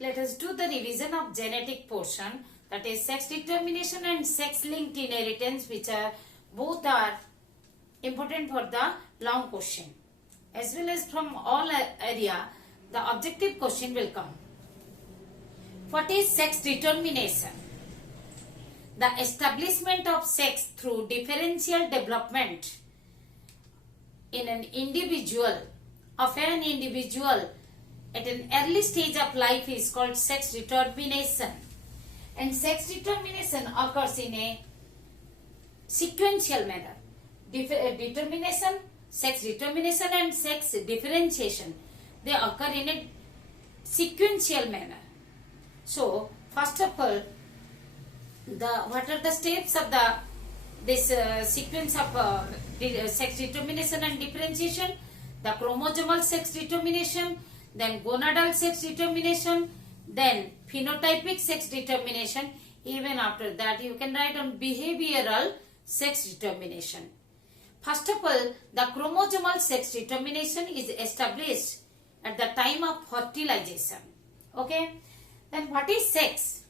Let us do the revision of genetic portion, that is sex determination and sex linked inheritance, which are both are important for the long question. As well as from all area, the objective question will come. What is sex determination? The establishment of sex through differential development in an individual, of an individual at an early stage of life is called sex determination. And sex determination occurs in a sequential manner. Determination, sex determination and sex differentiation, they occur in a sequential manner. So, first of all, what are the steps of this sequence of sex determination and differentiation? The chromosomal sex determination, then gonadal sex determination, then phenotypic sex determination. Even after that, you can write on behavioral sex determination. First of all, the chromosomal sex determination is established at the time of fertilization. Okay? Then what is sex?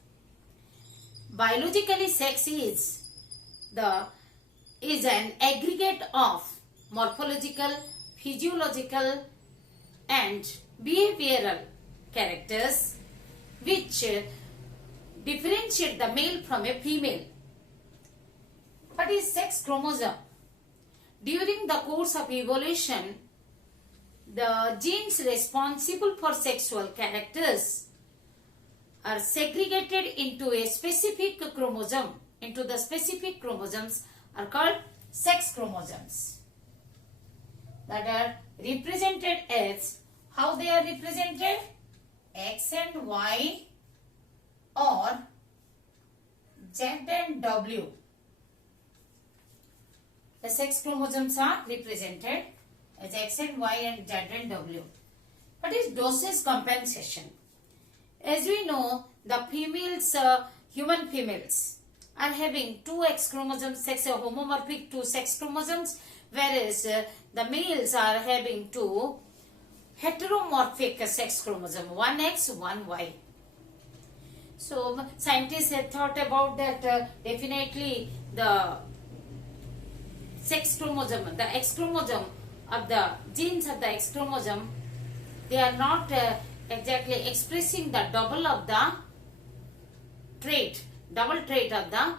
Biologically, sex is an aggregate of morphological, physiological and behavioral characters which differentiate the male from a female. What is sex chromosome? During the course of evolution, the genes responsible for sexual characters are segregated into a specific chromosome. Into the specific chromosomes are called sex chromosomes. That are represented as, how they are represented? X and Y or Z and W. The sex chromosomes are represented as X and Y and Z and W. What is dosage compensation? As we know, the females, human females are having two X chromosomes, sex homomorphic two sex chromosomes, whereas the males are having two heteromorphic sex chromosomes, one X, one Y. So scientists have thought about that. Definitely the sex chromosome, the X chromosome of the genes of the X chromosome, they are not exactly expressing the double of the trait, double trait of the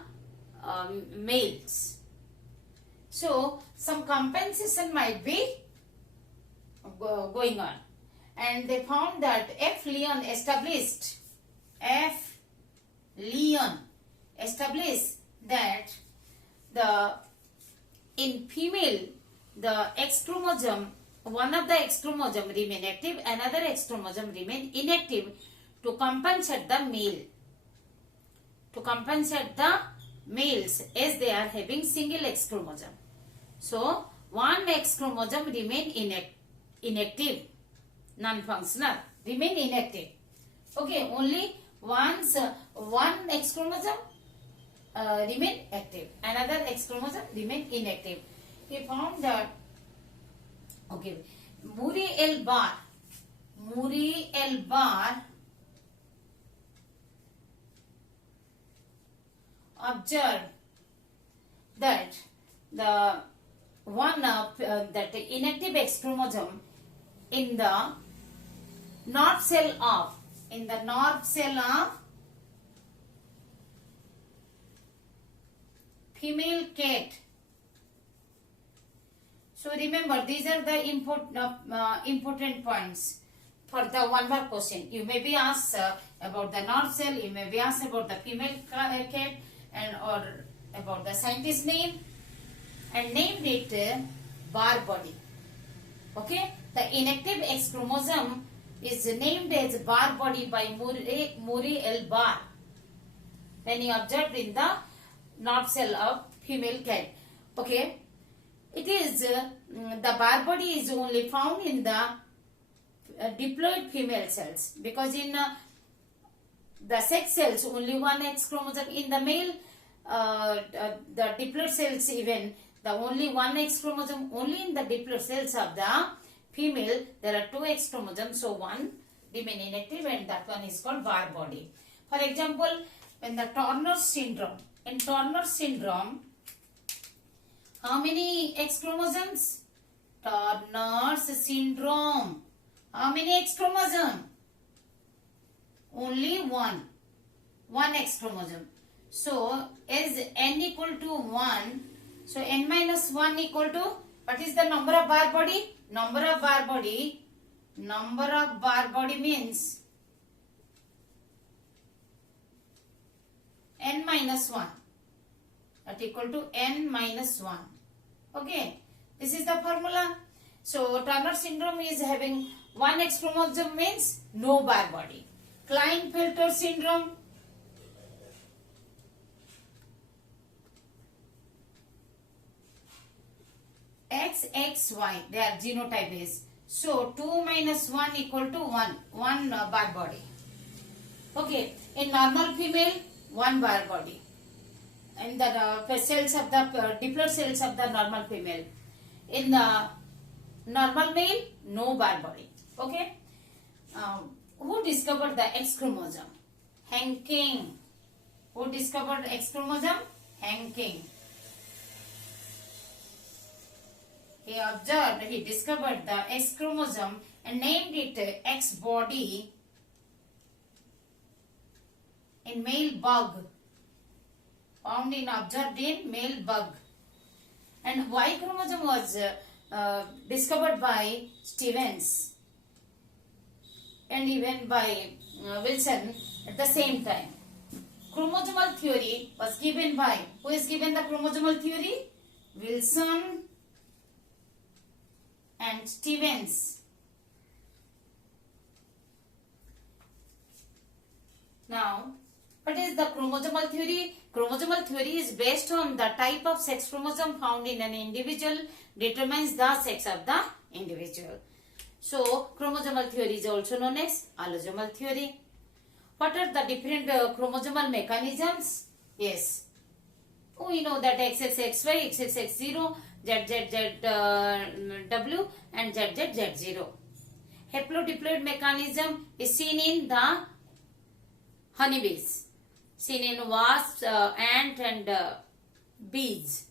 males. So some compensation might be going on, and they found that F. Leon established that in female the X chromosome, one of the X chromosome remain active, another X chromosome remain inactive to compensate the male, to compensate the males as they are having single X chromosome. So one X chromosome remain inactive, non-functional, remain inactive. Okay, only once one X chromosome remain active, another X chromosome remain inactive. He found that, okay, Murray L. Barr observed that the one of that inactive X chromosome in the nerve cell of female cat. So remember, these are the important points for the one mark question. You may be asked about the nerve cell, you may be asked about the female cat, and or about the scientist name, and named it Barr body. Okay, the inactive X chromosome is named as Barr body by Murray L. Barr when he observed in the nerve cell of female cat. Okay, it is the Barr body is only found in the diploid female cells, because in the sex cells only one X chromosome. In the male, the diploid cells, even the only one X chromosome. Only in the diploid cells of the female there are two X chromosomes. So one remain inactive, and that one is called Barr body. For example, in the Turner syndrome, in Turner syndrome, how many X chromosomes? Turner's syndrome. How many X chromosome? Only one. One X chromosome. So, is n equal to 1? So, n minus 1 equal to, what is the number of Barr body? Number of Barr body means n minus 1. That equal to n minus 1. Okay. This is the formula. So, Turner syndrome is having one X chromosome means no Barr body. Klinefelter syndrome, XXY, their genotype is. So, 2 minus 1 equal to 1. One Barr body. Okay. In normal female, one Barr body. In the cells of the diploid cells of the normal female. In the normal male, no Barr body. Okay. Who discovered the X chromosome? Hanking. Who discovered X chromosome? Hanking. He discovered the X chromosome and named it X body in male bug. Observed in male bug. And Y chromosome was discovered by Stevens and even by Wilson at the same time. Chromosomal theory was given by, who is given the chromosomal theory? Wilson and Stevens. Now, what is the chromosomal theory? Chromosomal theory is based on the type of sex chromosome found in an individual determines the sex of the individual. So, chromosomal theory is also known as allosomal theory. What are the different chromosomal mechanisms? Yes. We know that XXXY, XXX0, ZZZW and ZZZ0. Haplodiploid mechanism is seen in the honeybees, seen in wasps, ant and bees.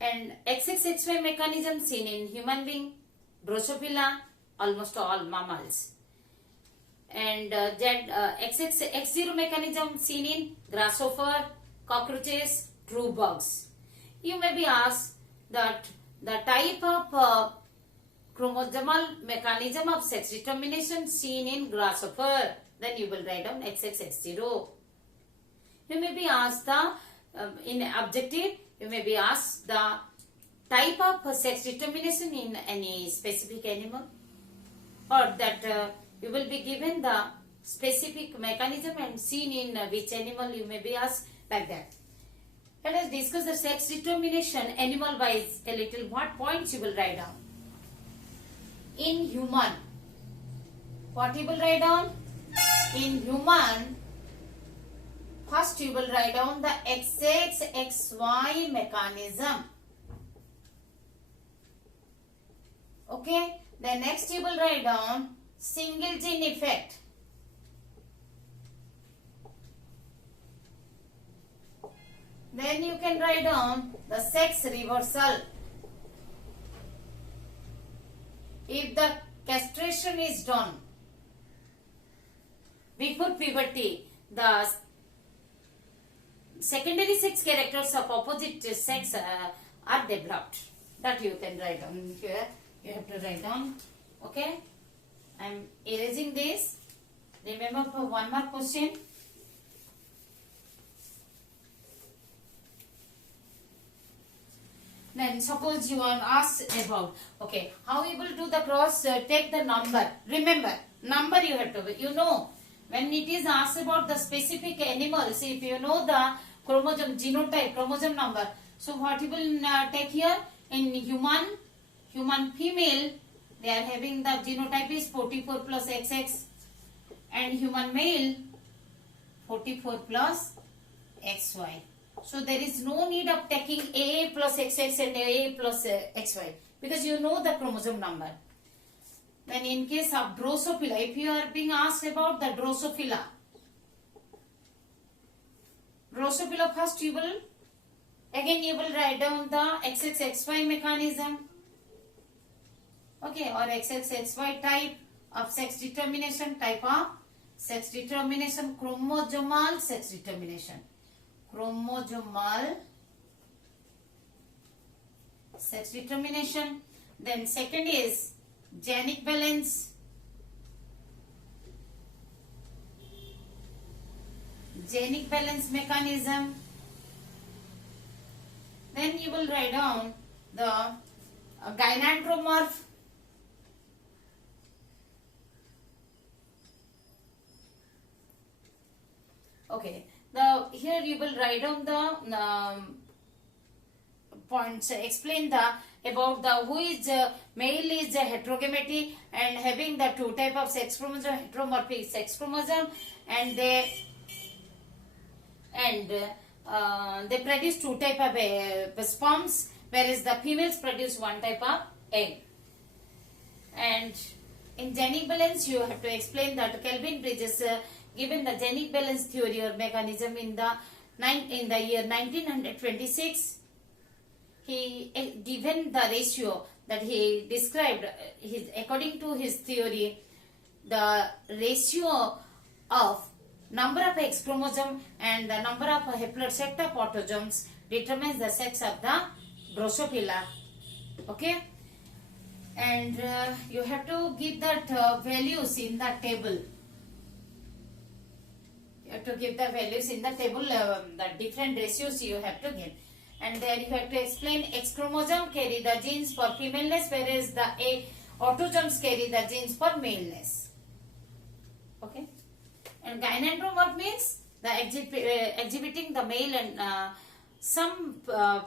And XXXY mechanism seen in human being, Drosophila, almost all mammals. And XX0 mechanism seen in grasshopper, cockroaches, true bugs. You may be asked that the type of chromosomal mechanism of sex determination seen in grasshopper. Then you will write down XXX0. You may be asked the, in objective, you may be asked the type of sex determination in any specific animal, or that you will be given the specific mechanism and seen in which animal, you may be asked like that. Let us discuss the sex determination animal wise a little. What points you will write down? In human, what you will write down? In human, first you will write down the XXXY mechanism. Okay. Then next you will write down single gene effect. Then you can write down the sex reversal. If the castration is done before puberty, the secondary sex characters of opposite sex are developed. That you can write down here. You have to write down. Okay. I am erasing this. Remember for one more question. Then suppose you are asked about, okay, how you will do the cross, take the number. Remember, number you have to, you know, when it is asked about the specific animals, if you know the chromosome, genotype, chromosome number, so what you will take here? In human female, they are having the genotype is 44 plus XX, and human male 44 plus XY. So there is no need of taking AA plus XX and AA plus XY because you know the chromosome number. Then in case of Drosophila, if you are being asked about the Drosophila, first you will write down the XXXY mechanism, okay, or XXXY type of sex determination, chromosomal sex determination, Then second is genic balance, mechanism. Then you will write down the gynandromorph, okay. Here you will write down the points, explain about who is male is heterogamety and having the two type of sex chromosome, heteromorphic sex chromosome, and they produce two type of sperms, whereas the females produce one type of egg. And in genic balance you have to explain that Kelvin Bridges given the genic balance theory or mechanism in the year 1926. He given the ratio that he described, according to his theory, the ratio of number of X chromosome and the number of haploid set of autosomes determines the sex of the Drosophila. Okay, and you have to give that values in the table. You have to give the values in the table, the different ratios you have to give. And then you have to explain X chromosome carry the genes for femaleness, whereas the autosomes carry the genes for maleness. Okay. And gynandromorph means the exhibiting the male and some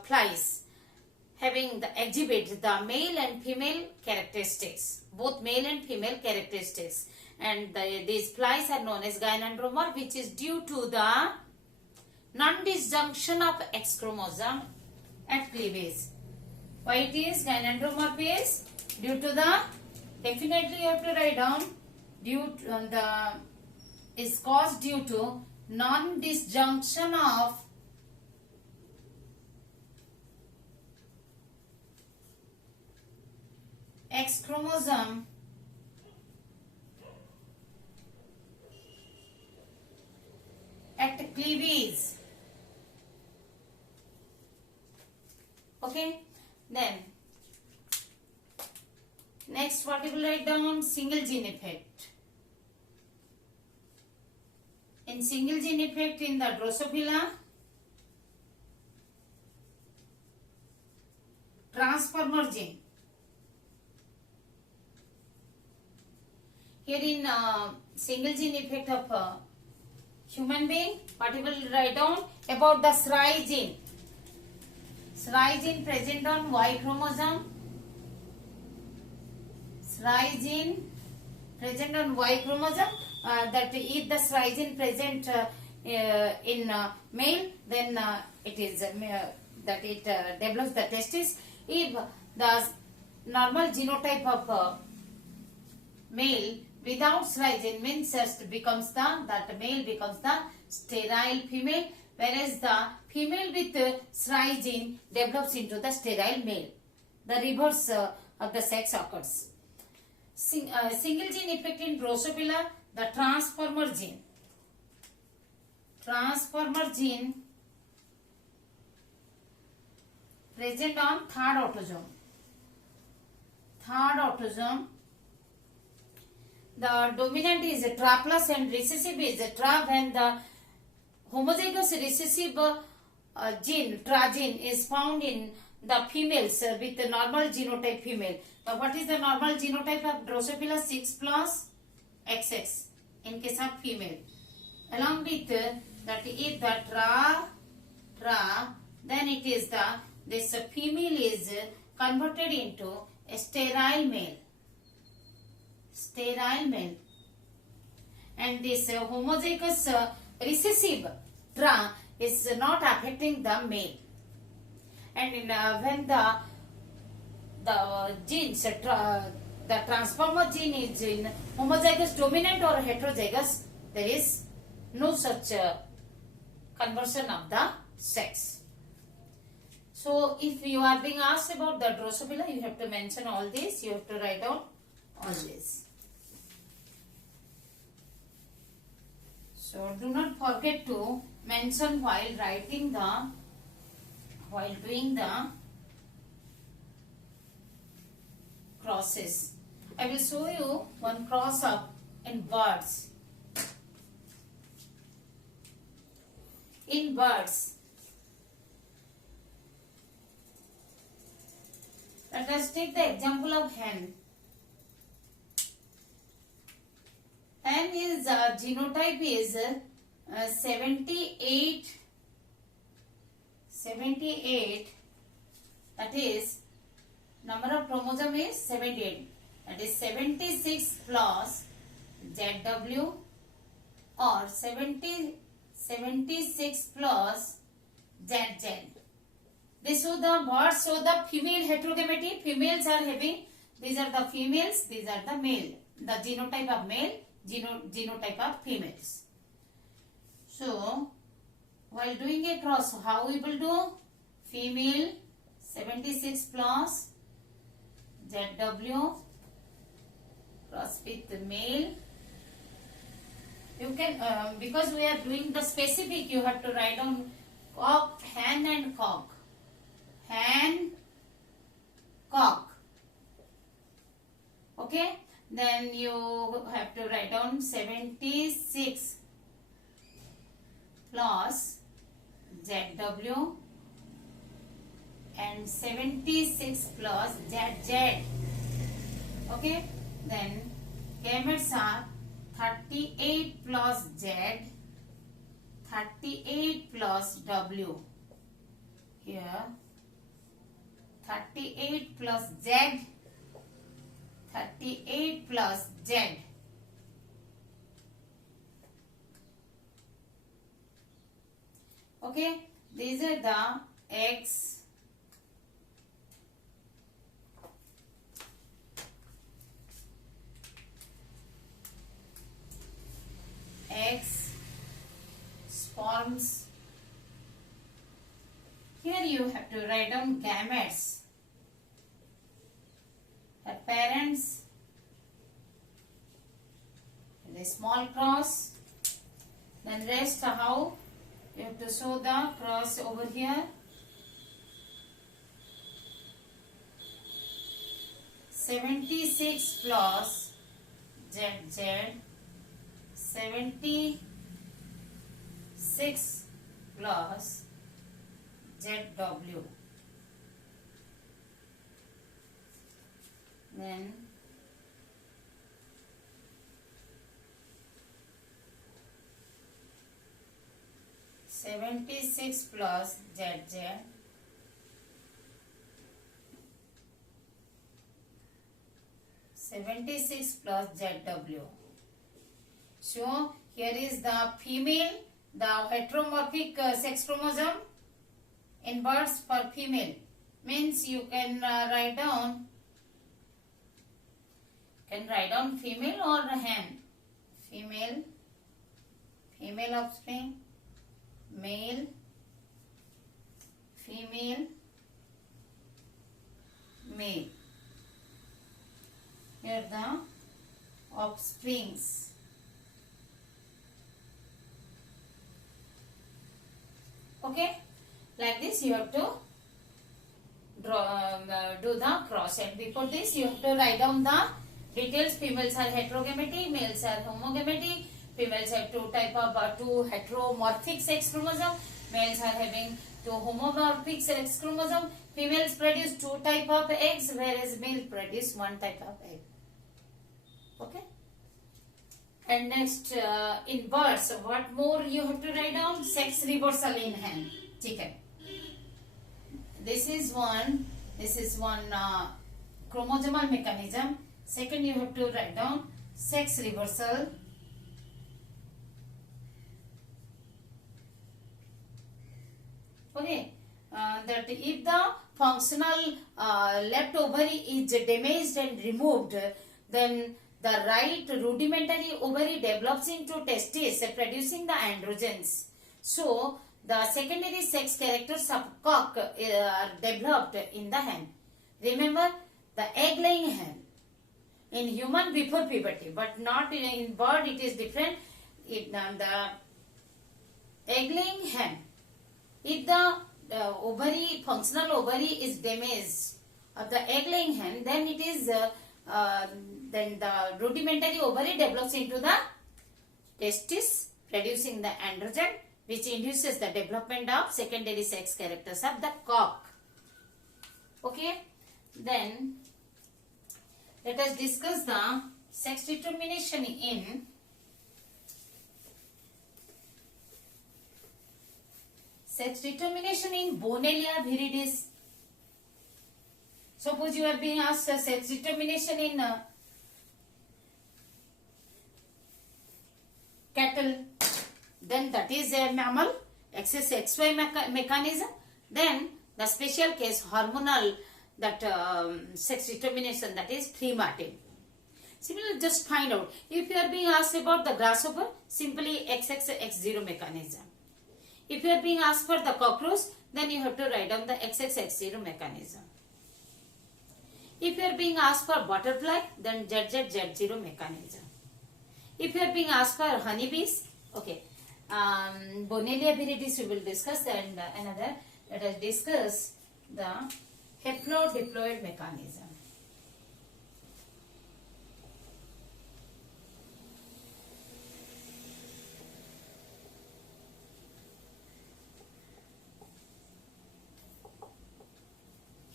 plies having the exhibit the male and female characteristics, both male and female characteristics. And these plies are known as gynandromorph, which is due to the non-disjunction of X chromosome at cleavage. Why it is gynandromorph is due to the, definitely you have to write down, is caused due to non-disjunction of X chromosome at cleavage. Okay, then next what you will write down, single gene effect. In single gene effect in the Drosophila, transformer gene. Here in single gene effect of human being, what you will write down about the SRY gene. SRY gene present on Y chromosome. SRY gene present on Y chromosome. That if the SRY gene present in male, then it is that it develops the testis. If the normal genotype of male without SRY gene means that male becomes the sterile female, whereas the female with SRY gene develops into the sterile male. The reverse of the sex occurs. Single gene effect in Drosophila, the transformer gene. Transformer gene present on third autosome. Third autosome. The dominant is a TRA plus and recessive is a TRA. When the homozygous recessive gene, TRA gene, is found in the females with the normal genotype female. Now, what is the normal genotype of Drosophila? 6 plus XX in case of female. Along with that, if the TRA, then it is this female is converted into a sterile male. Sterile male. And this homozygous recessive TRA is not affecting the male. And when the genes the transformer gene is in homozygous dominant or heterozygous, there is no such conversion of the sex. So if you are being asked about the Drosophila, you have to mention all this. You have to write down all this. So do not forget to mention while doing the crosses. I will show you one cross up in birds. In birds, let us take the example of hen. Hen is genotype is 78. That is number of chromosome is 78. That is 76 plus ZW or 76 plus ZZ. This show the birds show the female heterogamity. Females are having, these are the females, these are the male. The genotype of male, genotype of females. So while doing a cross, how we will do? Female 76 plus ZW cross with the male. You can because we are doing the specific, you have to write down cock, hen and cock. Hen, cock. Okay, then you have to write down 76 plus ZW and 76 plus ZZ. Okay, then gametes are 38 plus Z, 38 plus W. Here 38 plus Z, 38 plus Z. Okay, these are the eggs. Eggs, sperms. Here you have to write down gametes. Her parents, the small cross. Then rest how? You have to show the cross over here. 76 plus ZZ. 76 plus ZW. Then (76 plus ZZ). 76 plus ZW. So here is the female, the heteromorphic sex chromosome in birds for female. Means you can write down female or hen. Female offspring, male, female, male. Here the offsprings. Okay, like this you have to draw, do the cross, and before this you have to write down the details. Females are heterogamety, males are homogamety. Females have two heteromorphic sex chromosome. Males are having two homomorphic sex chromosome. Females produce two type of eggs, whereas male produce one type of egg. Okay. And next, in birds, what more you have to write down? Sex reversal in hen, chicken. This is one chromosomal mechanism. Second, you have to write down sex reversal. Okay, that if the functional left ovary is damaged and removed, then the right rudimentary ovary develops into testes, producing the androgens. So the secondary sex characters of cock are developed in the hen. Remember, the egg-laying hen in human before puberty, but not in bird. It is different. The egg-laying hen, if the ovary, functional ovary is damaged of the egg-laying hen, then it is then the rudimentary ovary develops into the testis, producing the androgen, which induces the development of secondary sex characters of the cock. Okay, then let us discuss the sex determination in Bonellia viridis. Suppose you are being asked a sex determination in cattle, then that is a mammal, XXY mechanism. Then the special case hormonal, that sex determination, that is free Martin. Similarly, just find out. If you are being asked about the grasshopper, simply XXX0 mechanism. If you are being asked for the cockroach, then you have to write down the XXX0 mechanism. If you are being asked for butterfly, then ZZZ0 mechanism. If you are being asked for honeybees, okay, Bonellia viridis we will discuss, and another, let us discuss the haplodiploid mechanism.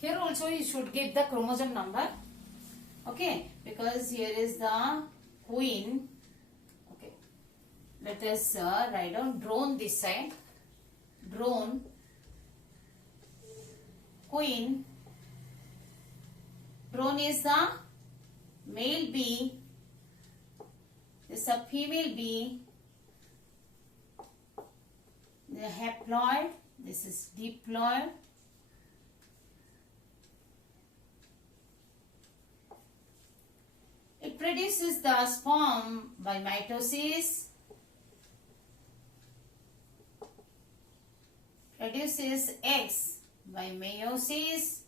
Here also you should give the chromosome number, okay, because here is the queen. Okay, let us write down drone this side, drone, queen. Drone is the male bee, this is a female bee, the haploid, this is diploid. It produces the sperm by mitosis, produces eggs by meiosis,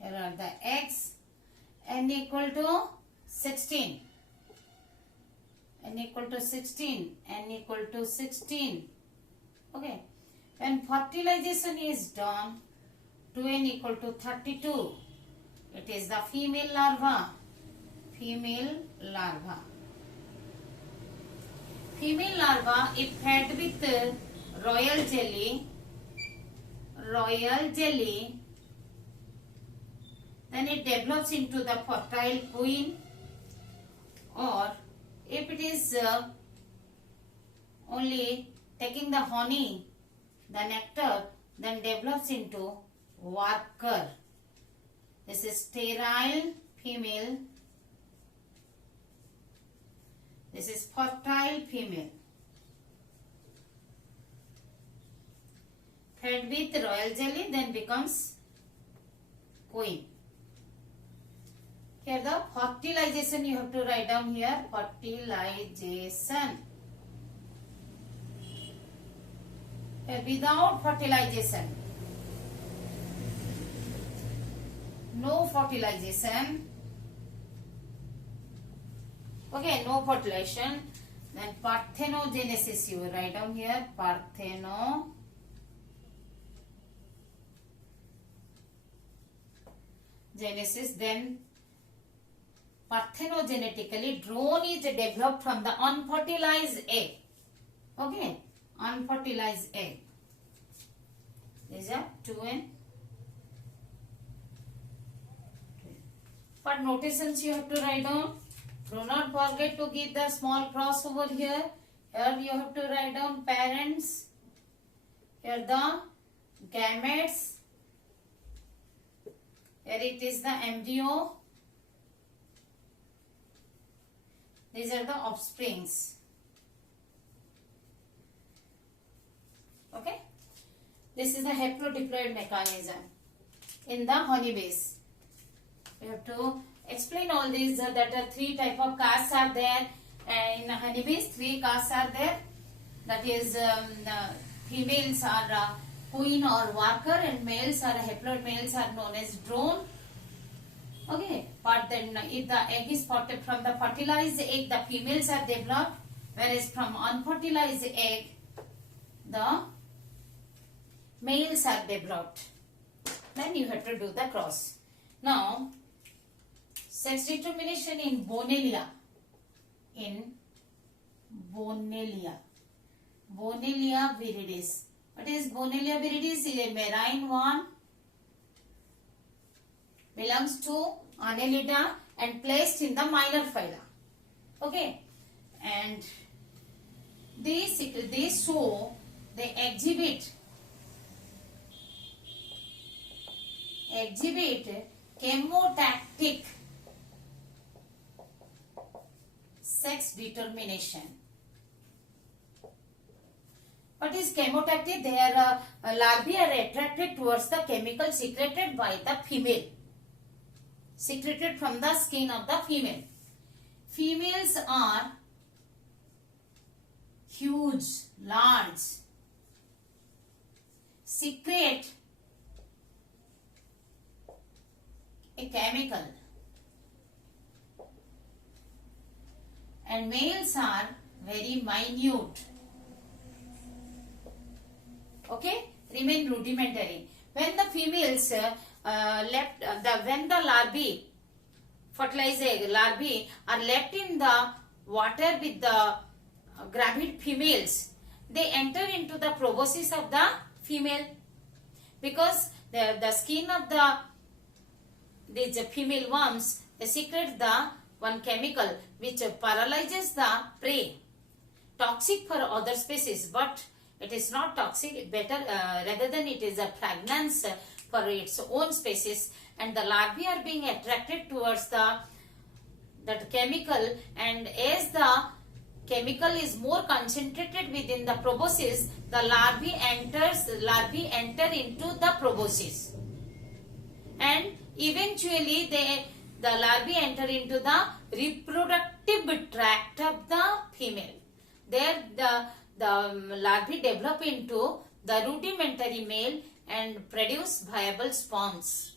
here are the eggs, n equal to 16, n equal to 16, n equal to 16, okay. When fertilization is done, 2n equal to 32, it is the female larva. Female larva. Female larva, if fed with royal jelly, then it develops into the fertile queen, or if it is only taking the honey, the nectar, then develops into worker. This is sterile female. This is fertile female. Fed with royal jelly, then becomes queen. Here the fertilization you have to write down here, fertilization. Without fertilization, no fertilization, okay, no fertilization, then parthenogenesis you will write down here, parthenogenesis, then parthenogenetically drone is developed from the unfertilized egg, okay. Unfertilized egg. These are 2n. But notations you have to write down. Do not forget to give the small cross over here. Here you have to write down parents. Here the gametes. Here it is the embryo. These are the offsprings. Okay. This is the haplodiploid mechanism in the honeybees. We have to explain all these that three type of castes are there in honeybees. Three castes are there. That is females are queen or worker and males are haploid males are known as drone. Okay, but then if the egg is from the fertilized egg, the females are developed, whereas from unfertilized egg, the males are developed. Then you have to do the cross. Now, sex determination in Bonellia. Bonellia viridis. What is Bonellia viridis? Is a marine one. Belongs to Annelida and placed in the minor phyla. Okay, and they exhibit chemotactic sex determination. What is chemotactic? Their larvae are attracted towards the chemical secreted by the female. Secreted from the skin of the female. Females are huge, large, secrete a chemical, and males are very minute. Okay, remain rudimentary. When the females when the larvae, fertilized egg larvae are left in the water with the gravid females, they enter into the proboscis of the female, because the skin of these female worms, they secrete the one chemical which paralyzes the prey, toxic for other species, but it is not toxic, better rather than it is a fragrance for its own species, and the larvae are being attracted towards that chemical, and as the chemical is more concentrated within the proboscis, the larvae enter into the proboscis, and eventually the larvae enter into the reproductive tract of the female. There the larvae develop into the rudimentary male and produce viable sperms.